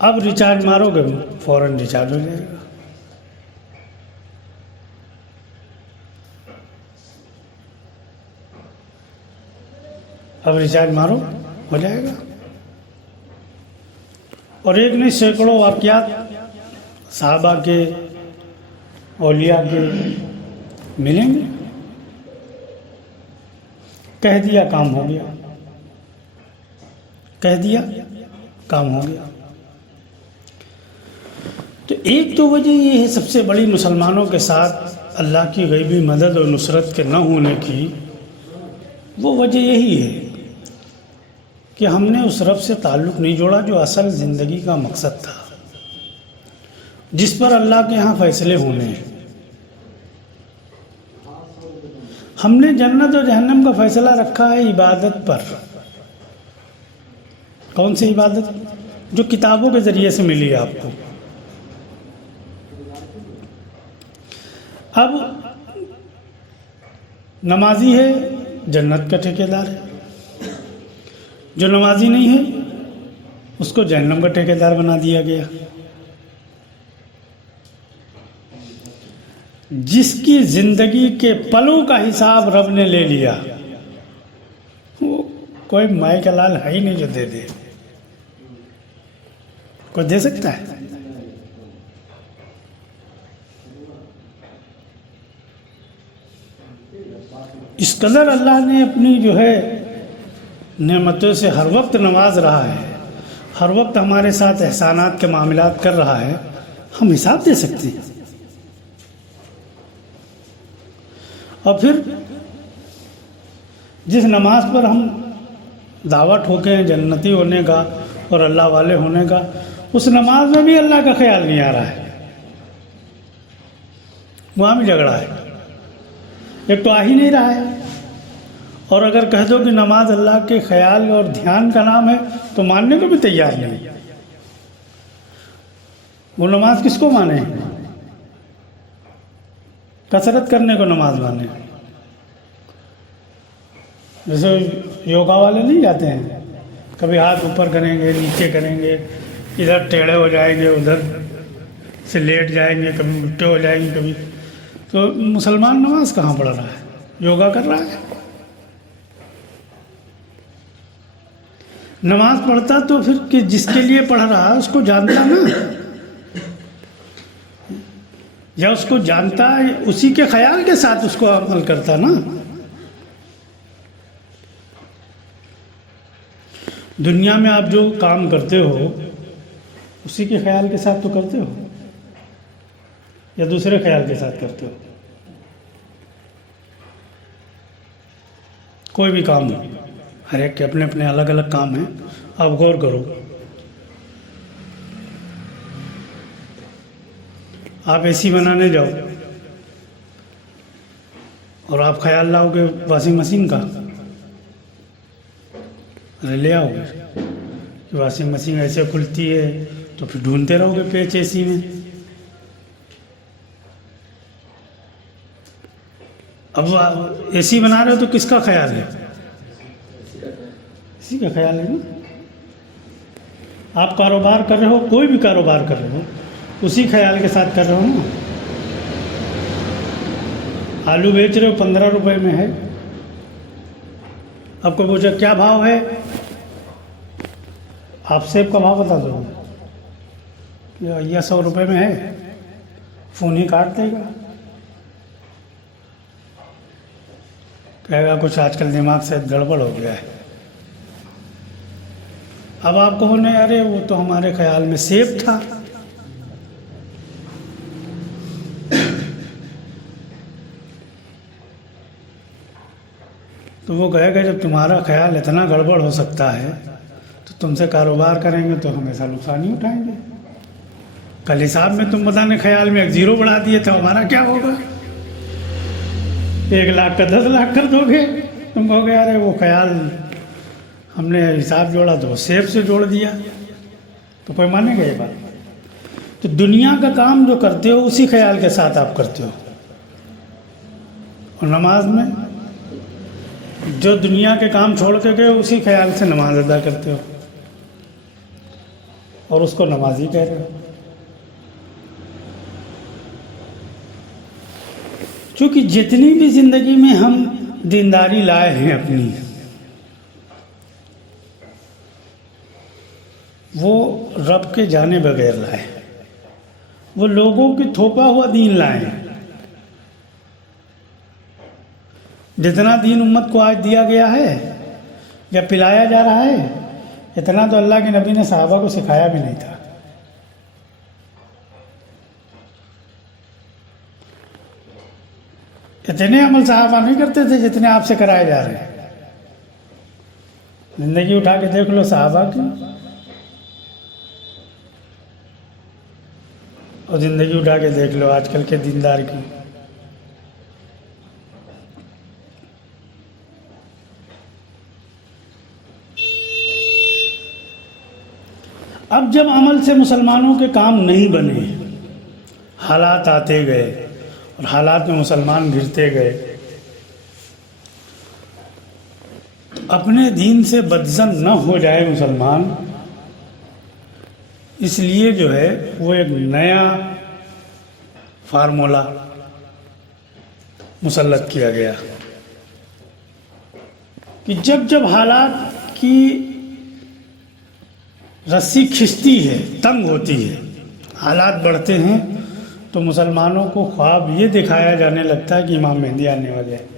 अब रिचार्ज मारोगे फ़ौरन रिचार्ज हो जाएगा। अब रिचार्ज मारो हो जाएगा। और एक नहीं सैकड़ों वाक़यात साहबा के, औलिया के मिलेंगे। कह दिया काम हो गया, कह दिया काम हो गया। तो एक तो वजह ये है सबसे बड़ी मुसलमानों के साथ अल्लाह की गैबी मदद और नुसरत के न होने की, वो वजह यही है कि हमने उस रब से ताल्लुक़ नहीं जोड़ा जो असल ज़िंदगी का मकसद था, जिस पर अल्लाह के यहाँ फ़ैसले होने हैं। हमने जन्नत और जहन्नम का फ़ैसला रखा है इबादत पर। कौन सी इबादत? जो किताबों के ज़रिए से मिली है आपको। अब नमाजी है जन्नत का ठेकेदार है, जो नमाजी नहीं है उसको जहन्नम का ठेकेदार बना दिया गया। जिसकी ज़िंदगी के पलों का हिसाब रब ने ले लिया, वो कोई माई का लाल है ही नहीं जो दे दे। कोई दे सकता है? इस कदर अल्लाह ने अपनी जो है नेमतों से हर वक्त नवाज रहा है, हर वक्त हमारे साथ एहसानात के मामलात कर रहा है, हम हिसाब दे सकते हैं। और फिर जिस नमाज पर हम दावा ठोके हैं जन्नती होने का और अल्लाह वाले होने का, उस नमाज में भी अल्लाह का ख्याल नहीं आ रहा है, वहाँ भी झगड़ा है। एक तो आ ही नहीं रहा है, और अगर कह दो कि नमाज अल्लाह के ख्याल और ध्यान का नाम है तो मानने को भी तैयार नहीं। वो नमाज किसको माने? कसरत करने को नमाज माने। जैसे योगा वाले नहीं जाते हैं, कभी हाथ ऊपर करेंगे, नीचे करेंगे, इधर टेढ़े हो जाएंगे, उधर से लेट जाएंगे, कभी उल्टे हो जाएंगे कभी। तो मुसलमान नमाज कहाँ पढ़ रहा है? योगा कर रहा है। नमाज पढ़ता तो फिर कि जिसके लिए पढ़ रहा है उसको जानता ना, या उसको जानता है उसी के ख्याल के साथ उसको अमल करता ना। दुनिया में आप जो काम करते हो उसी के ख्याल के साथ तो करते हो, या दूसरे ख्याल के साथ करते हो? कोई भी काम हो, हर एक के अपने अपने अलग अलग काम हैं। आप गौर करो, आप एसी बनाने जाओ और आप ख्याल लाओगे वॉशिंग मशीन का, अरे ले आओगे कि वॉशिंग मशीन ऐसे खुलती है, तो फिर ढूंढते रहोगे पेच एसी में। अब एसी बना रहे हो तो किसका ख्याल है? इसी का ख्याल है ना। आप कारोबार कर रहे हो, कोई भी कारोबार कर रहे हो, उसी ख्याल के साथ कर रहे हो ना। आलू बेच रहे हो 15 रुपए में है, आपको पूछा क्या भाव है, आप सेब का भाव बता दो, यह 100 रुपए में है, फ़ोन ही काट देगा, कहेगा कुछ आजकल दिमाग से गड़बड़ हो गया है। अब आप कहो नहीं, अरे वो तो हमारे ख्याल में सेब था। तो वो कहेगा जब तुम्हारा ख्याल इतना गड़बड़ हो सकता है तो तुमसे कारोबार करेंगे तो हमेशा नुकसान ही उठाएंगे। कल हिसाब में तुम बताने ख्याल में एक जीरो बढ़ा दिए तो हमारा क्या होगा? 1 लाख का 10 लाख कर दोगे। तुम कहोगे अरे वो ख्याल हमने हिसाब जोड़ा तो सेब से जोड़ दिया, तो कोई मानेगा ये बात? तो दुनिया का काम जो करते हो उसी ख्याल के साथ आप करते हो। और नमाज में जो दुनिया के काम छोड़ के गए उसी ख्याल से नमाज अदा करते हो। और उसको नमाजी कह रहे हो। क्योंकि जितनी भी ज़िंदगी में हम दीनदारी लाए हैं अपनी, वो रब के जाने बगैर लाए, वो लोगों की थोपा हुआ दीन लाए। जितना दीन उम्मत को आज दिया गया है या पिलाया जा रहा है, इतना तो अल्लाह के नबी ने सहाबा को सिखाया भी नहीं था। इतने अमल सहाबा नहीं करते थे जितने आपसे कराए जा रहे हैं। जिंदगी उठा के देख लो सहाबा की, और ज़िंदगी उठा के देख लो आजकल के दीनदार की। अब जब अमल से मुसलमानों के काम नहीं बने, हालात आते गए और हालात में मुसलमान गिरते गए, अपने दीन से बदज़न न हो जाए मुसलमान, इसलिए जो है वो एक नया फार्मूला मुसल्लत किया गया कि जब जब हालात की रस्सी खिंचती है, तंग होती है, हालात बढ़ते हैं, तो मुसलमानों को ख्वाब ये दिखाया जाने लगता है कि इमाम मेहदी आने वाले हैं।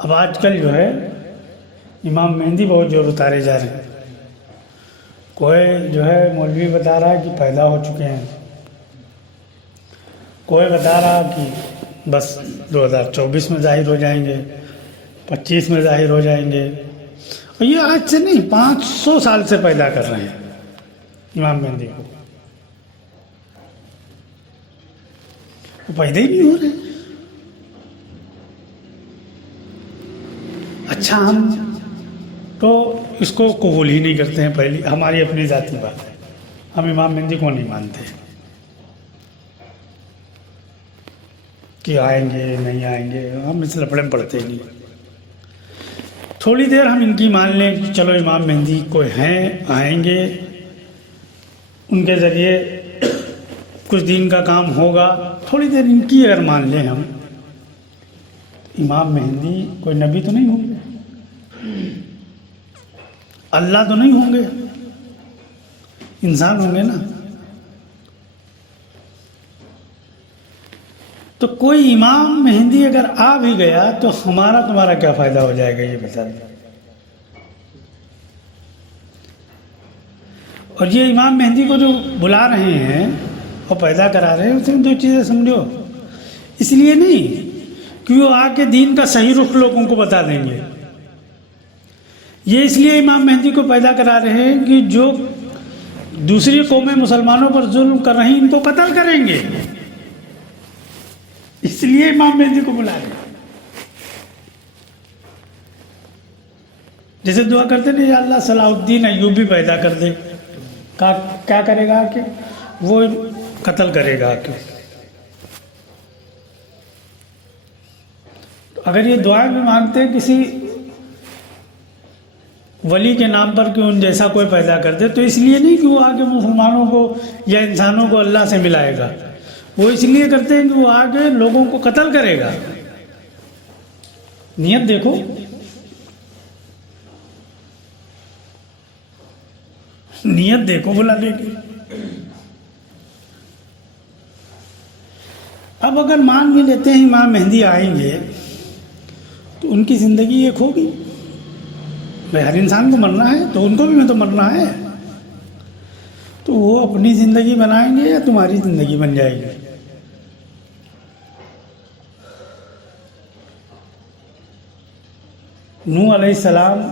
अब आजकल जो है इमाम मेहदी बहुत जोर उतारे जा रहे हैं। कोई जो है मौलवी बता रहा है कि पैदा हो चुके हैं, कोई बता रहा कि बस 2024 में ज़ाहिर हो जाएंगे, 25 में ज़ाहिर हो जाएंगे। और ये आज से नहीं, 500 साल से पैदा कर रहे हैं इमाम मेहदी को, वो पैदा ही नहीं हो रहे। अच्छा, हम तो इसको कबूल ही नहीं करते हैं। पहली हमारी अपनी ज़ाती बात है, हम इमाम मेहदी को नहीं मानते कि आएंगे नहीं आएंगे, हम इस लफड़े में पड़ते ही नहीं। थोड़ी देर हम इनकी मान लें कि चलो इमाम मेहदी कोई हैं, आएंगे, उनके ज़रिए कुछ दिन का काम होगा, थोड़ी देर इनकी अगर मान लें हम, इमाम मेहदी कोई नबी तो नहीं होंगे, अल्लाह तो नहीं होंगे, इंसान होंगे ना। तो कोई इमाम मेहदी अगर आ भी गया तो हमारा तुम्हारा क्या फ़ायदा हो जाएगा, ये बता दें। और ये इमाम मेहदी को जो बुला रहे हैं और पैदा करा रहे हैं, उसमें दो चीज़ें समझो। इसलिए नहीं कि वो आके दीन का सही रुख लोगों को बता देंगे, ये इसलिए इमाम मेहदी को पैदा करा रहे हैं कि जो दूसरी कौमें मुसलमानों पर जुल्म कर रही, इनको कत्ल करेंगे, इसलिए इमाम मेहदी को बुला रहे हैं। जैसे दुआ करते नहीं, या अल्लाह सलाहुद्दीन अय्यूबी पैदा कर दे, क्या करेगा आके? वो कत्ल करेगा आके। तो अगर ये दुआ भी मांगते हैं किसी वली के नाम पर कि उन जैसा कोई पैदा कर दे, तो इसलिए नहीं कि वो आगे मुसलमानों को या इंसानों को अल्लाह से मिलाएगा, वो इसलिए करते हैं कि वो आगे लोगों को कत्ल करेगा। नियत देखो, नियत देखो बुलाने की। अब अगर मान भी लेते हैं इमाम मेहदी आएंगे, तो उनकी ज़िंदगी एक होगी। भाई हर इंसान को मरना है, तो उनको भी मैं तो मरना है, तो वो अपनी ज़िंदगी बनाएंगे या तुम्हारी ज़िंदगी बन जाएगी? नूह अलैहिस्सलाम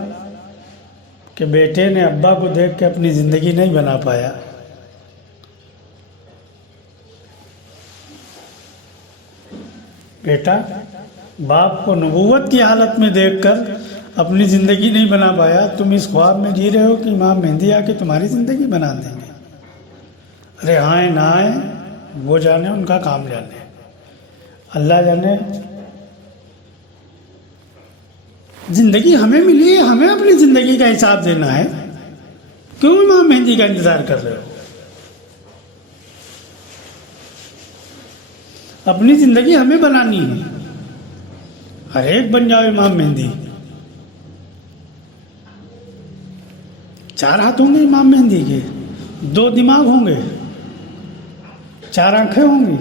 के बेटे ने अब्बा को देख के अपनी ज़िंदगी नहीं बना पाया, बेटा बाप को नबूवत की हालत में देखकर अपनी ज़िंदगी नहीं बना पाया, तुम इस ख्वाब में जी रहे हो कि इमाम मेहदी आके तुम्हारी ज़िंदगी बना देंगे। अरे आए ना आए वो जाने, उनका काम जाने, अल्लाह जाने जिंदगी हमें मिली है, हमें अपनी जिंदगी का हिसाब देना है। क्यों इमाम मेहंदी का इंतजार कर रहे हो? अपनी जिंदगी हमें बनानी है। हर एक बन जाओ इमाम मेहंदी। 4 हाथ होंगे इमाम मेहंदी के, 2 दिमाग होंगे, 4 आंखें होंगी,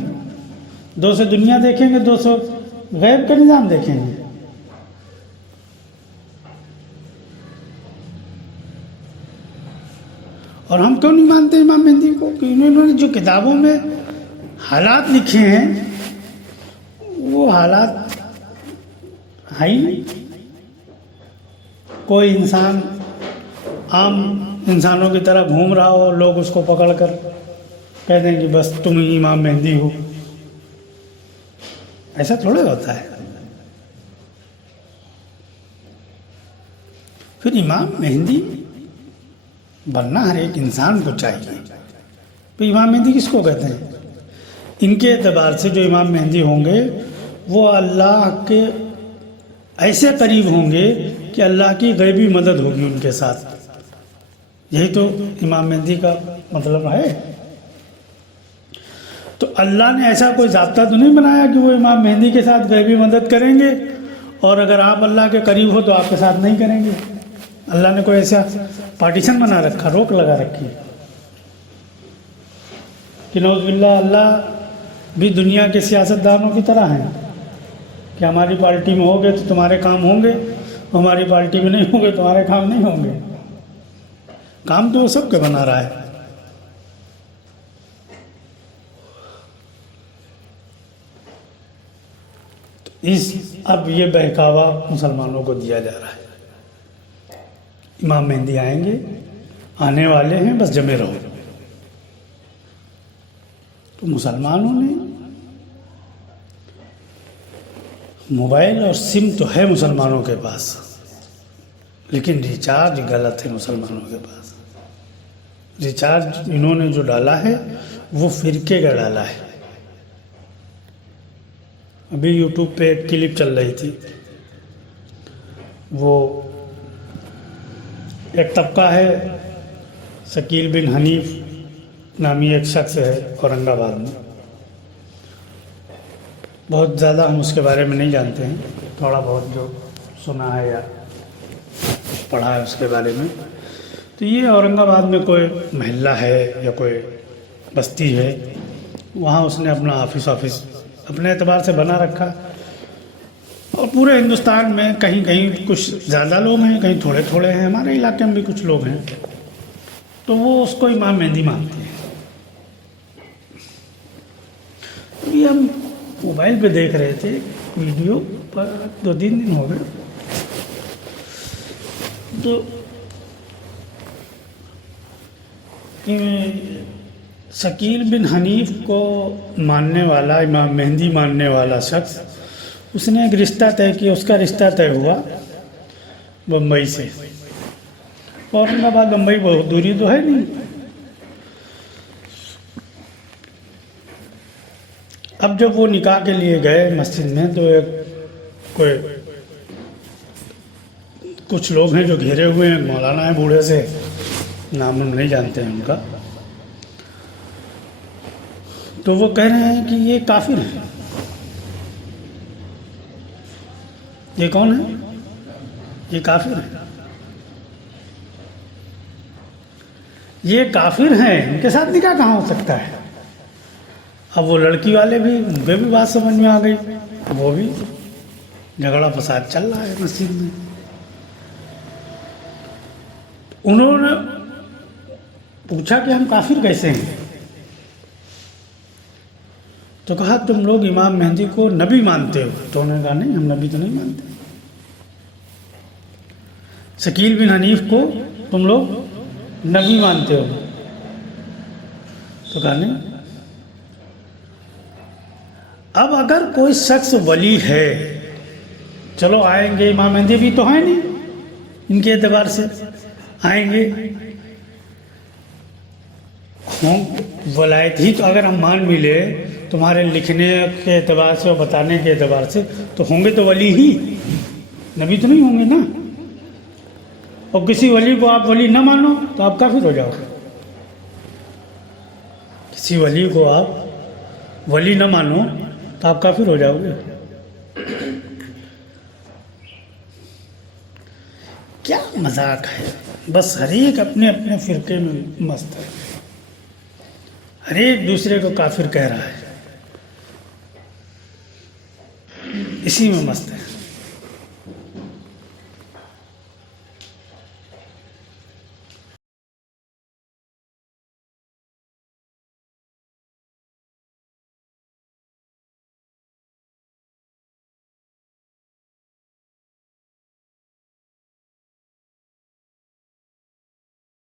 2 से दुनिया देखेंगे, 2 से गैब का निजाम देखेंगे। और हम क्यों नहीं मानते इमाम मेहंदी को? कि इन्होंने जो किताबों में हालात लिखे हैं वो हालात है ही नहीं। कोई इंसान आम इंसानों की तरह घूम रहा हो, लोग उसको पकड़कर कह दें कि बस तुम ही इमाम मेहंदी हो। ऐसा थोड़ा होता है। फिर इमाम मेहंदी बनना हर एक इंसान को चाहिए। तो इमाम मेहंदी किसको कहते हैं? इनके एतबार से जो इमाम मेहंदी होंगे वो अल्लाह के ऐसे करीब होंगे कि अल्लाह की गैबी मदद होगी उनके साथ। यही तो इमाम मेहंदी का मतलब है। तो अल्लाह ने ऐसा कोई ज़ाब्ता तो नहीं बनाया कि वो इमाम मेहंदी के साथ गैबी मदद करेंगे और अगर आप अल्लाह के करीब हो तो आपके साथ नहीं करेंगे। अल्लाह ने कोई ऐसा पार्टीशन बना रखा, रोक लगा रखी है कि नौज़ुबिल्लाह अल्लाह भी दुनिया के सियासतदानों की तरह हैं कि हमारी पार्टी में होगे तो तुम्हारे काम होंगे, हमारी पार्टी में नहीं होंगे तुम्हारे काम नहीं होंगे। काम तो वो सबके बना रहा है। अब ये बहकावा मुसलमानों को दिया जा रहा है। इमाम मेहंदी आएंगे, आने वाले हैं, बस जमे रहो। तो मुसलमानों ने मोबाइल और सिम तो है मुसलमानों के पास, लेकिन रिचार्ज गलत है मुसलमानों के पास। रिचार्ज इन्होंने जो डाला है वो फिरके का डाला है। अभी यूट्यूब पे एक क्लिप चल रही थी, वो एक तबका है, शकील बिन हनीफ नामी एक शख्स है औरंगाबाद में। बहुत ज़्यादा हम उसके बारे में नहीं जानते हैं, थोड़ा बहुत जो सुना है या पढ़ा है उसके बारे में। तो ये औरंगाबाद में कोई महल्ला है या कोई बस्ती है, वहाँ उसने अपना ऑफिस अपने एतबार से बना रखा। और पूरे हिंदुस्तान में कहीं कहीं कुछ ज़्यादा लोग हैं, कहीं थोड़े थोड़े हैं, हमारे इलाके में भी कुछ लोग हैं, तो वो उसको इमाम मेहंदी मानते हैं। तो ये हम मोबाइल पे देख रहे थे वीडियो पर, 2-3 दिन हो गए। तो शकील बिन हनीफ को मानने वाला, इमाम मेहंदी मानने वाला शख्स, उसने एक रिश्ता तय किया। उसका रिश्ता तय हुआ बम्बई से। औरंगाबाद बम्बई बहुत दूरी तो है नहीं। अब जब वो निकाह के लिए गए मस्जिद में, तो कुछ लोग हैं जो घेरे हुए हैं, मौलाना है बूढ़े से, नाम हम नहीं जानते हैं उनका। तो वो कह रहे हैं कि ये काफिर है। ये कौन है? ये काफिर है। ये काफिर हैं, इनके साथ निकाह कहाँ हो सकता है? अब वो लड़की वाले भी, उनके भी बात समझ में आ गई, वो भी झगड़ा फसाद चल रहा है मस्जिद में। उन्होंने पूछा कि हम काफिर कैसे हैं? तो कहा तुम लोग इमाम मेहंदी को नबी मानते हो? तो उन्होंने कहा नहीं, हम नबी तो नहीं मानते। शकील बिन हनीफ को तुम लोग नबी मानते हो? तो कहा नहीं। अब अगर कोई शख्स वली है, चलो आएंगे, इमाम मेहंदी भी तो है नहीं, इनके एतबार से आएंगे, वलायत ही तो अगर हम मान मिले तुम्हारे लिखने के एतबार से और बताने के एतबार से, तो होंगे तो वली ही। नबी तो नहीं होंगे ना। और किसी वली को आप वली न मानो तो आप काफिर हो जाओगे। किसी वली को आप वली न मानो तो आप काफिर हो जाओगे। क्या मजाक है। बस हर एक अपने अपने फिरके में मस्त है, हर एक दूसरे को काफिर कह रहा है, इसी में मस्त है।